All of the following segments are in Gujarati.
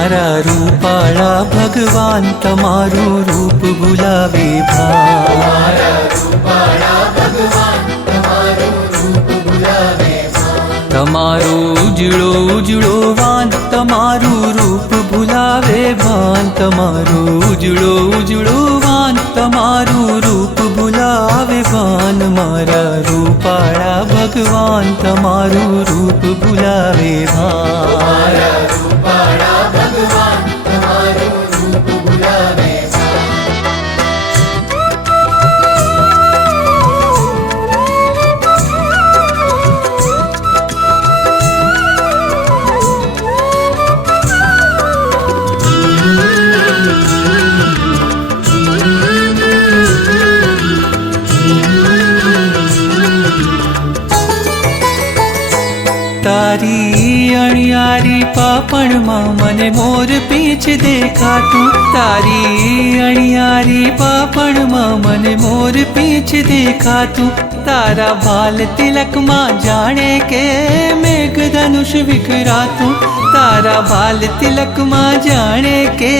મારા રૂપાળા ભગવાન તમારું રૂપ ભૂલાવે ભાન મારા રૂપાળા ભગવાન તમારું રૂપ ભૂલાવે ભાન તમારો ઉજળો ઉજળો વાન તમારું રૂપ ભૂલાવે ભાન તમારો ઉજળો ઉજળો વાન તમારું રૂપ ભૂલાવે ભાન મારા રૂપાળા ભગવાન તમારું રૂપ ભૂલાવે ભાન મારા રૂપાળા ભગવાન તમારું રૂપ ભૂલાવે તારી અણિયારી પાપણમાં મને મોર પીંછ દેખાતું તારી અણિયારી પાપણમાં મને મોર પીંછ દેખાતું તારા બાલ તિલકમાં જાણે કે મેઘધનુષ વિખરાતું તારા બાલ તિલકમાં જાણે કે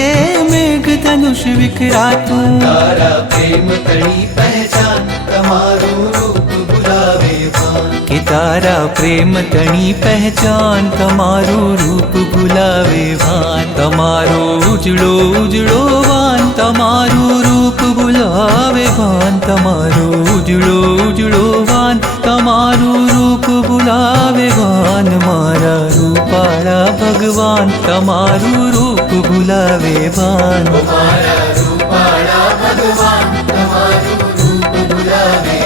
મેઘધનુષ વિખરાતું તારા પ્રેમ તણી પહેચાન તમારું રૂપ ભૂલાવે ભાન કે તારા પ્રેમ તણી પહેચાન તમારું રૂપ ભૂલાવે ભાન તમારો ઉજળો ઉજળો વાન તમારું રૂપ ભૂલાવે ભાન તમારો ઉજળો ઉજળો વાન તમારું રૂપ ભૂલાવે ભાન મારા રૂપાળા ભગવાન તમારું રૂપ ભૂલાવે ભાન મારા રૂપાળા ભગવાન તમારું રૂપ ભૂલાવે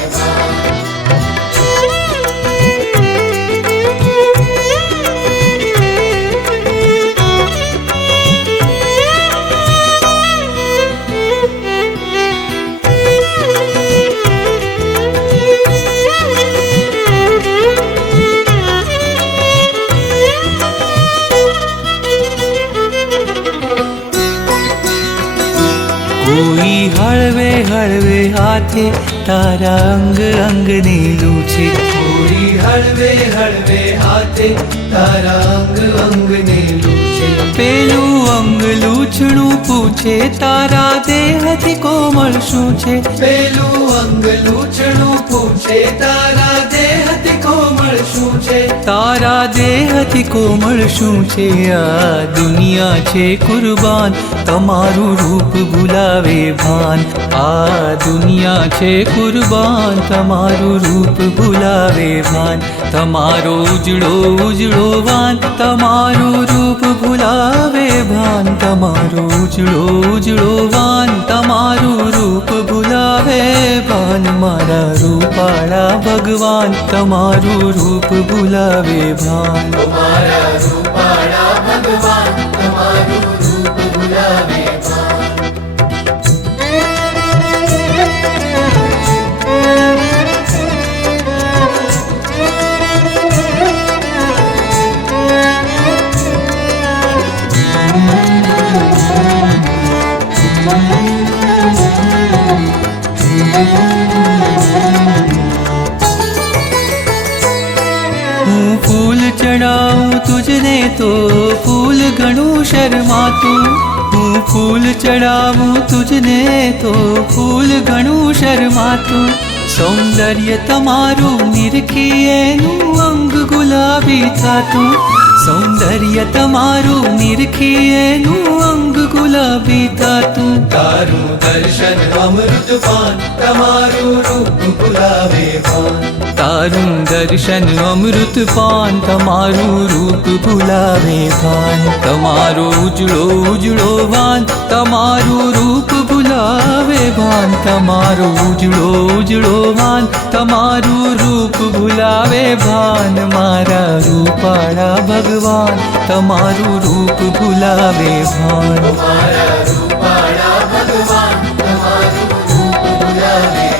कोई हळवे हळवे हाथे तारा अंग अंग ने लूछे कोई हळवे हळवे हाथे तारा अंग अंग ने लूछे पेलू अंग लूछणું પૂછે તારા દેહથી કોમળ શું છે પેલું અંગ લૂછણું પૂછે તારા દેહથી કોમળ શું છે તારા દેહથી કોમળ શું છે આ દુનિયા છે કુરબાન તમારું રૂપ ભૂલાવે ભાન આ દુનિયા છે કુરબાન તમારું રૂપ ભૂલાવે ભાન તમારો ઉજળો ઉજળો વાન તમારું રૂપ ભૂલાવે ભાન તમારો ઉજળો ઉજળો વાન તમારું રૂપ ભૂલાવે ભાન મારા રૂપાળા ભગવાન તમારું રૂપ ભૂલાવે ભાન મારા રૂપાળા ભગવાન તમારું રૂપ ભૂલાવે હું ફૂલ ચડાવું તુજને તો ફૂલ ઘણું શરમાતું હું ફૂલ ચડાવું તુજને તો ફૂલ ઘણું શરમાતું સૌંદર્ય તમારું નિરખી એનું અંગ ગુલાબી થાતું સૌંદર્ય તમારું નિરખી એનું અંગ ગુલાબી થાતું તારું દર્શન અમૃત પાન તમારું રૂપ ભૂલાવે ભાન તારું દર્શન અમૃત પાન તમારું રૂપ ભૂલાવે ભાન તમારો ઉજળો ઉજળો વાન તમારું રૂપ ભૂલાવે ભાન તમારો ઉજળો ઉજળો વાન તમારું રૂપ ભૂલાવે ભાન મારા રૂપાળા ભગવાન તમારું રૂપ ભૂલાવે ભાન મારા રૂપાળા ભગવાન તમારું રૂપ ભૂલાવે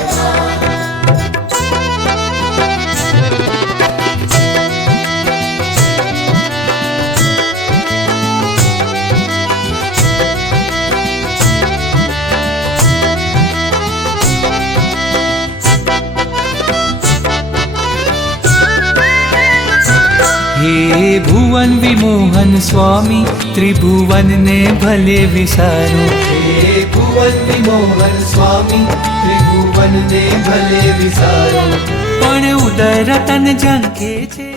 હે ભુવન વિમોહન સ્વામી ત્રિભુવનને ભલે વિસારો હે ભુવન વિમોહન સ્વામી ત્રિભુવનને ભલે વિસારો પણ ઉદર તન ઝંખે છે